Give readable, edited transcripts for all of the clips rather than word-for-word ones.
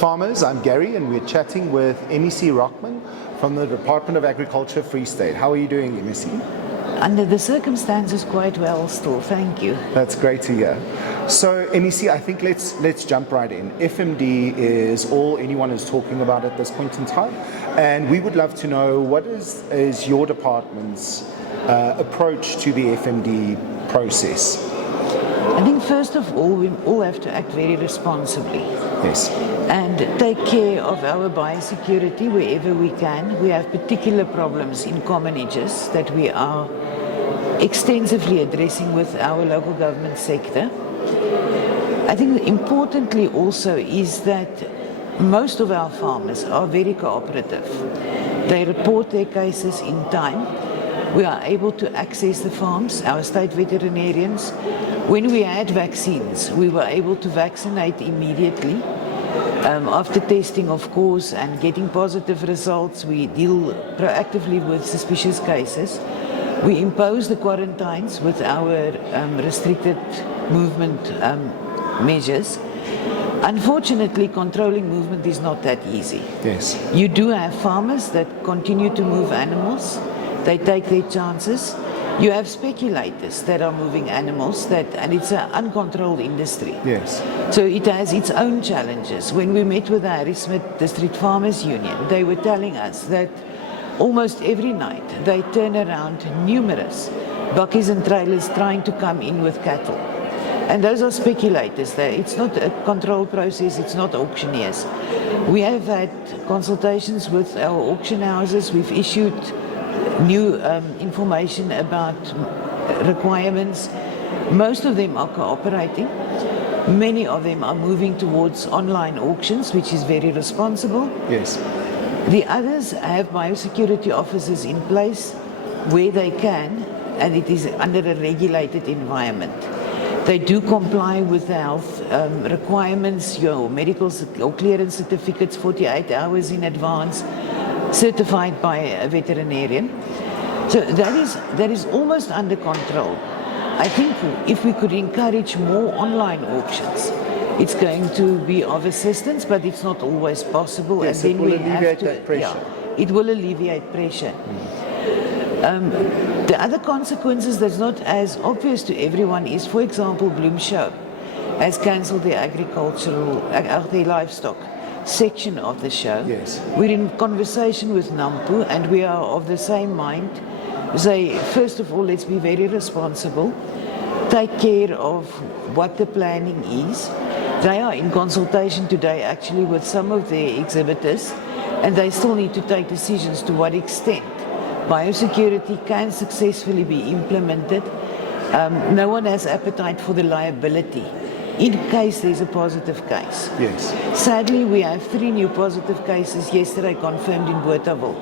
Farmers, I'm Gary, and we're chatting with MEC Rockman from the Department of Agriculture, Free State. How are you doing, MEC? Under the circumstances, quite well still, thank you. That's great to hear. So, MEC, I think let's jump right in. FMD is all anyone is talking about at this point in time, and we would love to know what is your department's approach to the FMD process? I think first of all, we all have to act very responsibly. Yes. And take care of our biosecurity wherever we can. We have particular problems in commonages that we are extensively addressing with our local government sector. I think importantly also is that most of our farmers are very cooperative. They report their cases in time. We are able to access the farms, our state veterinarians. When we had vaccines, we were able to vaccinate immediately. After testing, of course, and getting positive results, we deal proactively with suspicious cases. We impose the quarantines with our restricted movement measures. Unfortunately, controlling movement is not that easy. Yes. You do have farmers that continue to move animals. They take their chances. You have speculators that are moving animals, and it's an uncontrolled industry. Yes. So it has its own challenges. When we met with the Harrismith District Farmers Union, they were telling us that almost every night they turn around numerous buckies and trailers trying to come in with cattle. And those are speculators. It's not a controlled process, it's not auctioneers. We have had consultations with our auction houses. We've issued new information about requirements. Most of them are cooperating. Many of them are moving towards online auctions, which is very responsible. Yes. The others have biosecurity officers in place where they can, and it is under a regulated environment. They do comply with the health requirements, your medical or clearance certificates 48 hours in advance, certified by a veterinarian. So that is almost under control. I think if we could encourage more online auctions, it's going to be of assistance, but it's not always possible. Yes, and it then will we alleviate have to, that pressure. Yeah, it will alleviate pressure. The other consequences that's not as obvious to everyone is, for example, Bloom Show has cancelled their their livestock section of the show. Yes. We're in conversation with NAMPU, and we are of the same mind. Say, first of all, let's be very responsible, take care of what the planning is. They are in consultation today actually with some of their exhibitors, and they still need to take decisions to what extent biosecurity can successfully be implemented. No one has appetite for the liability in case there's a positive case. Yes. Sadly, we have 3 new positive cases yesterday confirmed in Bothaville,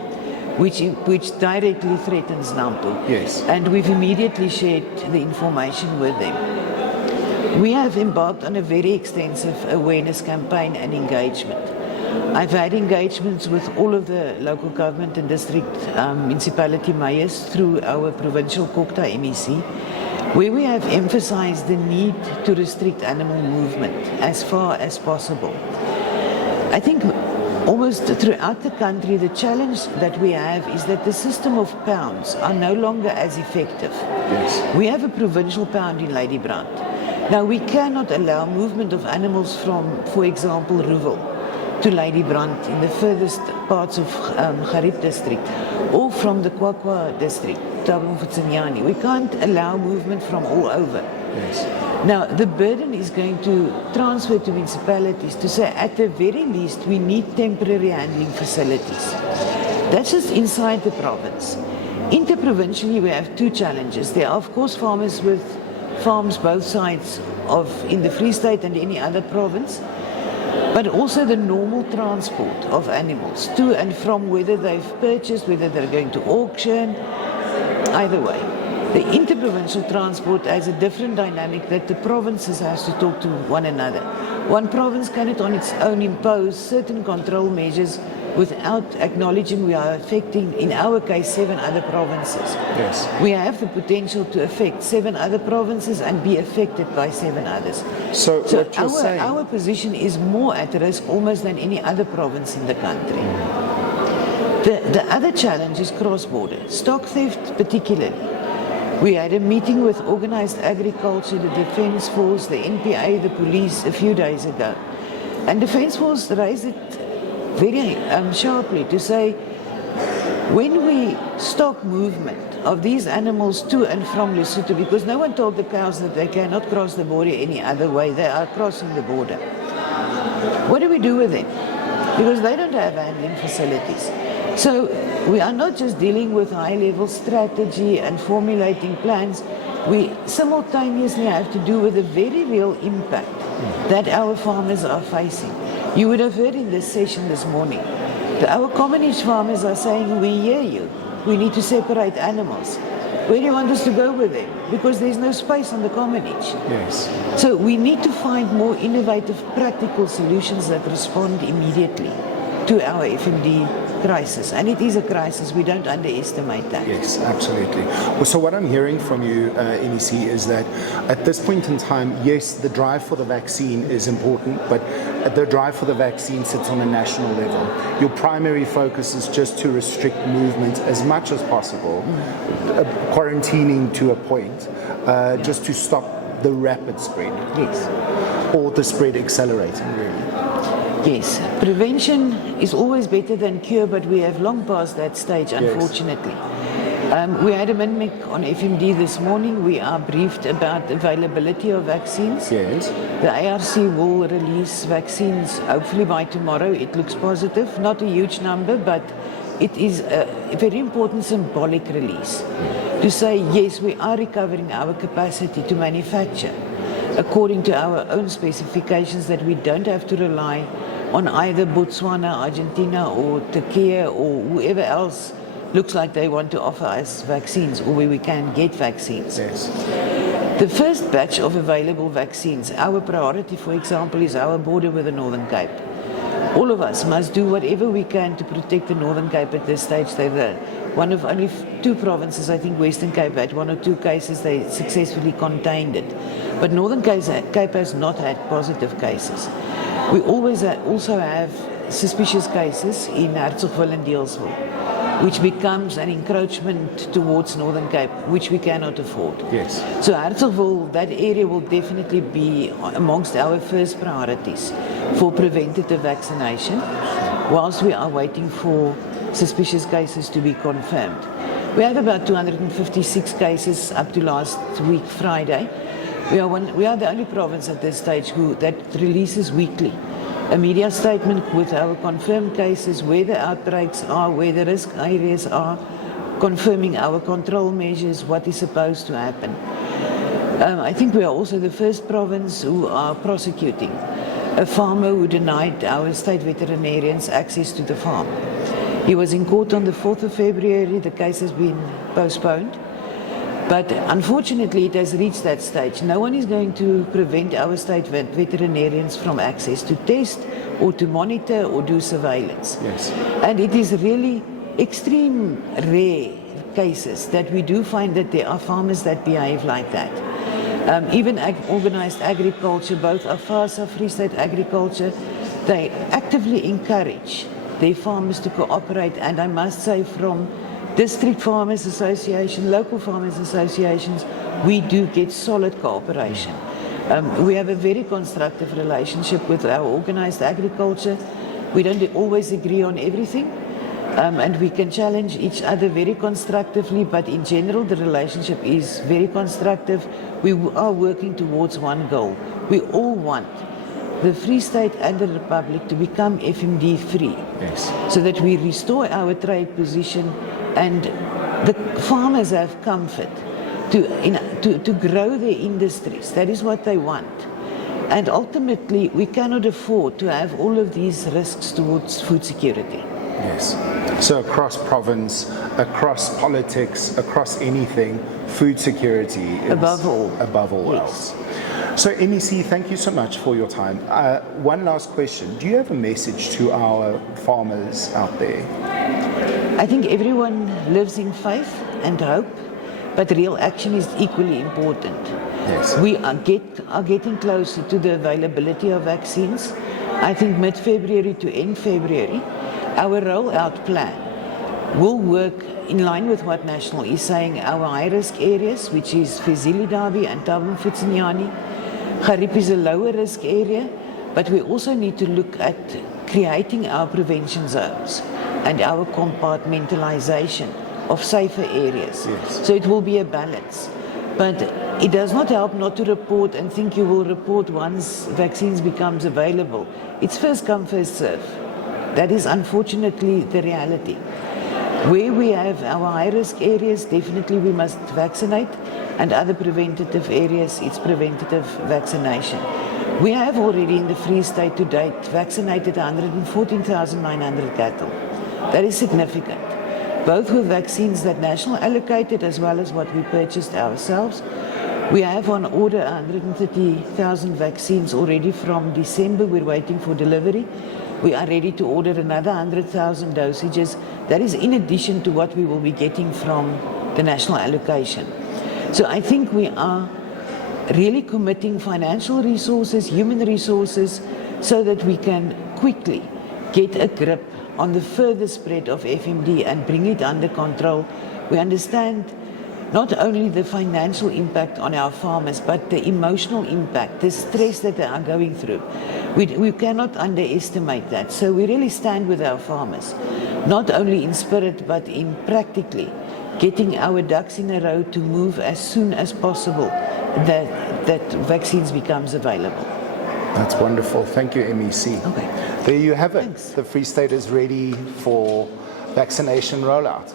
which directly threatens NAMPU. Yes. And we've immediately shared the information with them. We have embarked on a very extensive awareness campaign and engagement. I've had engagements with all of the local government and district municipality mayors through our provincial COGTA MEC, where we have emphasized the need to restrict animal movement as far as possible. I think almost throughout the country, the challenge that we have is that the system of pounds are no longer as effective. Yes. We have a provincial pound in Ladybrand. Now, we cannot allow movement of animals from, for example, Rouville to Ladybrand in the furthest parts of Gariep district, or from the Kwakwa district, Tabung-Futsinyani. We can't allow movement from all over. Yes. Now, the burden is going to transfer to municipalities to say, at the very least, we need temporary handling facilities. That's just inside the province. Interprovincially, we have 2 challenges. There are, of course, farmers with farms both sides in the Free State and any other province, but also the normal transport of animals to and from, whether they've purchased, whether they're going to auction, either way. The interprovincial transport has a different dynamic that the provinces has to talk to one another. One province cannot on its own impose certain control measures without acknowledging we are affecting, in our case, 7 other provinces. Yes. We have the potential to affect 7 other provinces and be affected by 7 others. So what you're saying, our position is more at risk almost than any other province in the country. The other challenge is cross-border, stock theft particularly. We had a meeting with Organised Agriculture, the Defence Force, the NPA, the police a few days ago. And Defence Force raised it very sharply to say, when we stop movement of these animals to and from Lesotho, because no one told the cows that they cannot cross the border any other way, they are crossing the border. What do we do with them? Because they don't have handling facilities. So we are not just dealing with high-level strategy and formulating plans, we simultaneously have to do with the very real impact that our farmers are facing. You would have heard in this session this morning, our Communist farmers are saying, we hear you, we need to separate animals. Where do you want us to go with them? Because there's no space on the Communist. yes. So we need to find more innovative, practical solutions that respond immediately to our FMD crisis. And it is a crisis, we don't underestimate that. Yes, absolutely. Well, so what I'm hearing from you, NEC, is that at this point in time, yes, the drive for the vaccine is important, but the drive for the vaccine sits on a national level. Your primary focus is just to restrict movement as much as possible, quarantining to a point, just to stop the rapid spread, Yes. or the spread accelerating, really. Yes, prevention is always better than cure, but we have long passed that stage, unfortunately. We had a MINMIC on FMD this morning. We are briefed about availability of vaccines. Yes. The ARC will release vaccines hopefully by tomorrow. It looks positive, not a huge number, but it is a very important symbolic release to say, yes, we are recovering our capacity to manufacture according to our own specifications, that we don't have to rely on either Botswana, Argentina or Turkey or whoever else looks like they want to offer us vaccines, or where we can get vaccines. Yes. The first batch of available vaccines, our priority, for example, is our border with the Northern Cape. All of us must do whatever we can to protect the Northern Cape at this stage. They're one of only 2 provinces, I think Western Cape had 1 or 2 cases, they successfully contained it. But Northern Cape has not had positive cases. We always also have suspicious cases in Herzogsville and Deelsville, which becomes an encroachment towards Northern Cape, which we cannot afford. Yes. So Herzogsville, that area will definitely be amongst our first priorities for preventative vaccination, whilst we are waiting for suspicious cases to be confirmed. We have about 256 cases up to last week, Friday. We are the only province at this stage that releases weekly a media statement with our confirmed cases, where the outbreaks are, where the risk areas are, confirming our control measures, what is supposed to happen. I think we are also the first province who are prosecuting a farmer who denied our state veterinarians access to the farm. He was in court on the 4th of February, the case has been postponed. But unfortunately, it has reached that stage. No one is going to prevent our state veterinarians from access to test or to monitor or do surveillance. Yes. And it is really extreme rare cases that we do find that there are farmers that behave like that. Even Organised Agriculture, both AFASA, Free State Agriculture, they actively encourage their farmers to cooperate. And I must say, from District Farmers Association, local farmers associations, we do get solid cooperation. We have a very constructive relationship with our Organised Agriculture. We don't always agree on everything, and we can challenge each other very constructively, but in general the relationship is very constructive. We are working towards one goal. We all want the Free State and the Republic to become FMD free, Yes. so that we restore our trade position and the farmers have comfort to grow their industries. That is what they want. And ultimately, we cannot afford to have all of these risks towards food security. Yes. So across province, across politics, across anything, food security is Above all. above all Yes. else. So, MEC, thank you so much for your time. One last question. Do you have a message to our farmers out there? I think everyone lives in faith and hope, but real action is equally important. Yes. We are getting closer to the availability of vaccines. I think mid-February to end February, our rollout plan will work in line with what National is saying. Our high-risk areas, which is Fezile-Dabi and Thaba-Mfutsinyane, Gariep is a lower-risk area, but we also need to look at creating our prevention zones and our compartmentalization of safer areas. Yes. So it will be a balance. But it does not help not to report and think you will report once vaccines becomes available. It's first come, first serve. That is unfortunately the reality. Where we have our high-risk areas, definitely we must vaccinate, and other preventative areas, it's preventative vaccination. We have already in the Free State to date vaccinated 114,900 cattle. That is significant, both with vaccines that National allocated as well as what we purchased ourselves. We have on order 130,000 vaccines already from December. We're waiting for delivery. We are ready to order another 100,000 dosages. That is in addition to what we will be getting from the national allocation. So I think we are really committing financial resources, human resources, so that we can quickly get a grip on the further spread of FMD and bring it under control. We understand not only the financial impact on our farmers, but the emotional impact, the stress that they are going through. We cannot underestimate that. So we really stand with our farmers, not only in spirit, but in practically getting our ducks in a row to move as soon as possible that vaccines becomes available. That's wonderful. Thank you, MEC. Okay. There you have it. Thanks. The Free State is ready for vaccination rollout.